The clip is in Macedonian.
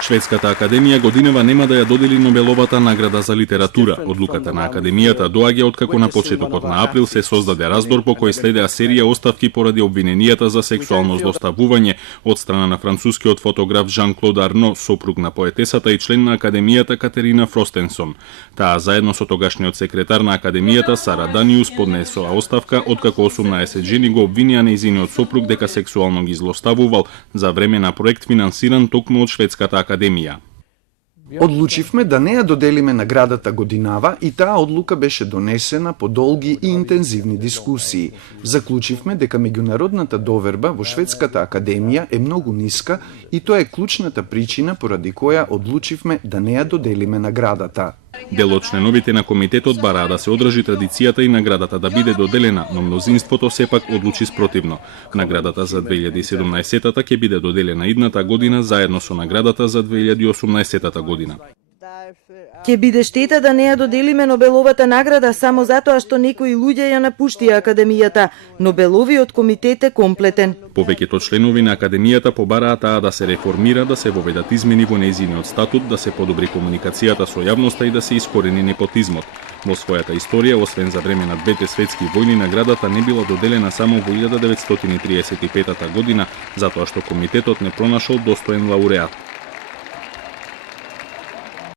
Шведската академија годинава нема да ја додели Нобеловата награда за литература. Одлуката на академијата доаѓа откако на почетокот на април се создаде раздор по кој следеа серија оставки поради обвиненијата за сексуално злоставување од страна на францускиот фотограф Жан-Клод Арно, сопруг на поетесата и член на академијата Катерина Фростенсон. Таа заедно со тогашниот секретар на академијата Сара Даниус поднесоа оставка откако 18 жени го обвинија нејзиниот сопруг дека сексуално ги злоставувал за време на проект финансиран токму од Шведската академија. Одлучивме да не ја доделиме наградата годинава и таа одлука беше донесена по долги и интензивни дискусии. Заклучивме дека меѓународната доверба во Шведската академија е многу ниска и тоа е клучната причина поради која одлучивме да не ја доделиме наградата. Дел од членовите на комитетот бараа да се одржи традицијата и наградата да биде доделена, но мнозинството сепак одлучи спротивно. Наградата за 2017-та ќе биде доделена идната година заедно со наградата за 2018 година. Ќе биде штета да не ја доделиме Нобеловата награда само затоа што некои луѓе ја напуштија академијата. Нобеловиот комитет е комплетен. Повеќето членови на академијата побараа таа да се реформира, да се воведат измени во нејзиниот статут, да се подобри комуникацијата со јавноста и да се искорени непотизмот. Во својата историја, освен за време на двете светски војни, наградата не била доделена само во 1935 година, затоа што комитетот не пронашол достоен лауреат.